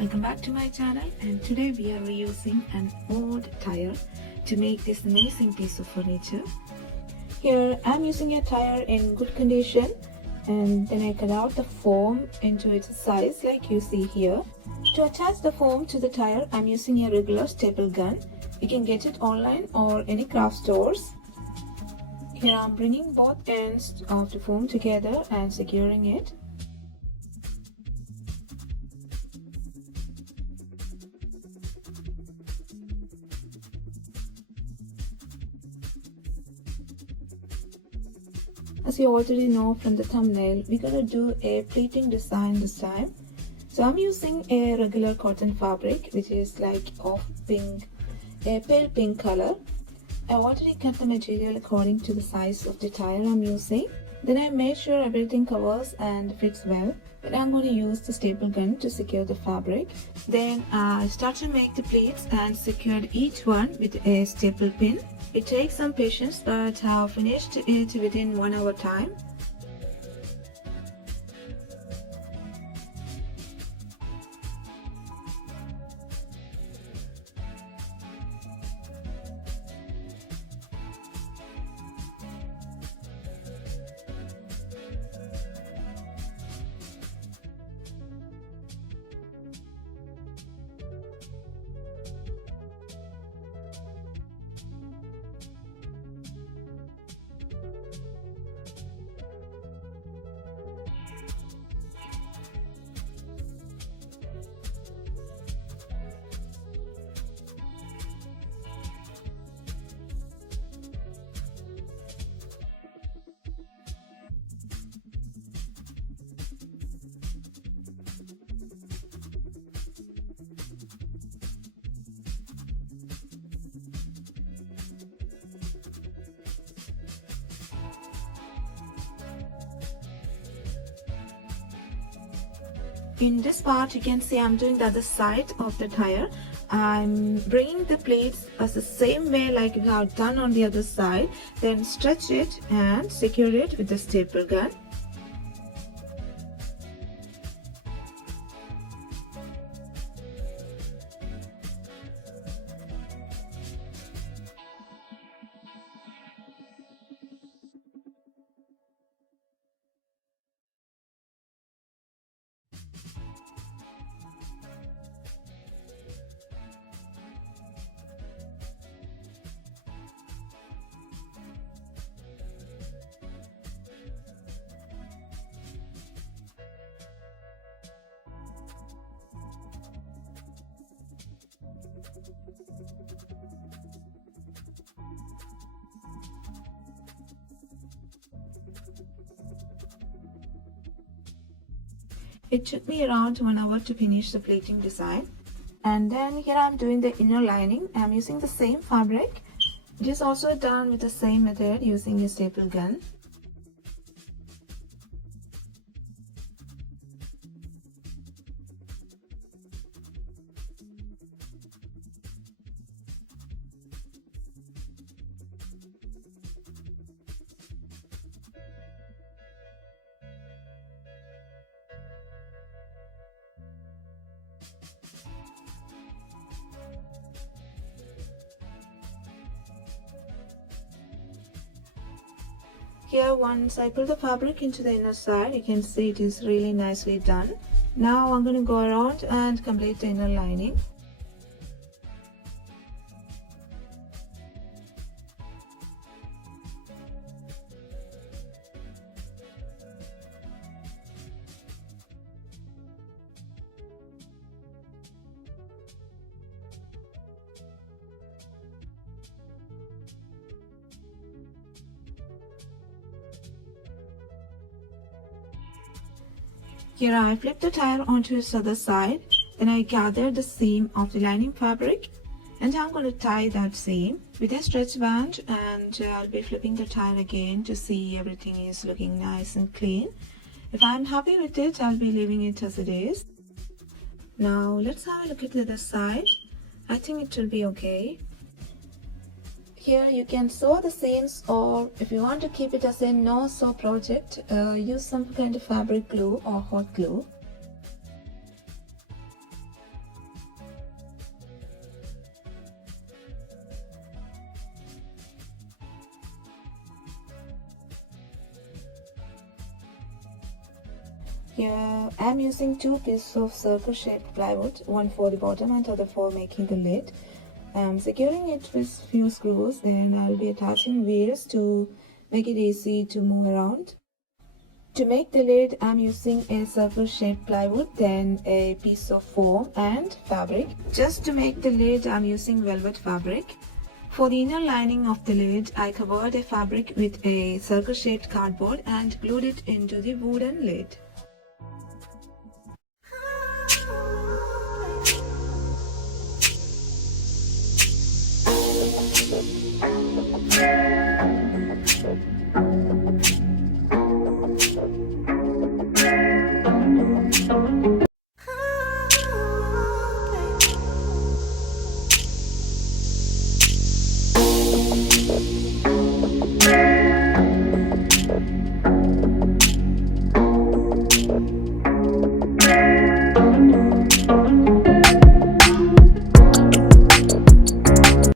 Welcome back to my channel, and today we are reusing an old tire to make this amazing piece of furniture. Here I'm using a tire in good condition, and then I cut out the foam into its size like you see here. To attach the foam to the tire, I'm using a regular staple gun. You can get it online or any craft stores. Here I'm bringing both ends of the foam together and securing it. As you already know from the thumbnail, we're going to do a pleating design this time. So I'm using a regular cotton fabric, which is like off pink, a pale pink color. I already cut the material according to the size of the tire I'm using. Then I made sure everything covers and fits well. Then I'm going to use the staple gun to secure the fabric. Then I start to make the pleats and secured each one with a staple pin. It takes some patience, but I have finished it within 1 hour time. In this part, you can see I'm doing the other side of the tire. I'm bringing the plates as the same way like we have done on the other side. Then stretch it and secure it with the staple gun. It took me around 1 hour to finish the pleating design. And then here I'm doing the inner lining. I'm using the same fabric. It is also done with the same method using a staple gun. Here, once I put the fabric into the inner side, you can see it is really nicely done. Now I'm going to go around and complete the inner lining. Here I flip the tire onto its other side, then I gather the seam of the lining fabric, and I'm going to tie that seam with a stretch band, and I'll be flipping the tire again to see everything is looking nice and clean. If I'm happy with it, I'll be leaving it as it is. Now let's have a look at the other side. I think it will be okay. Here you can sew the seams, or if you want to keep it as a no sew project, use some kind of fabric glue or hot glue. Here I'm using two pieces of circle shaped plywood, one for the bottom and other for making the lid. I'm securing it with few screws, then I'll be attaching wheels to make it easy to move around. To make the lid, I'm using a circle shaped plywood, then a piece of foam and fabric. Just to make the lid, I'm using velvet fabric. For the inner lining of the lid, I covered a fabric with a circle shaped cardboard and glued it into the wooden lid.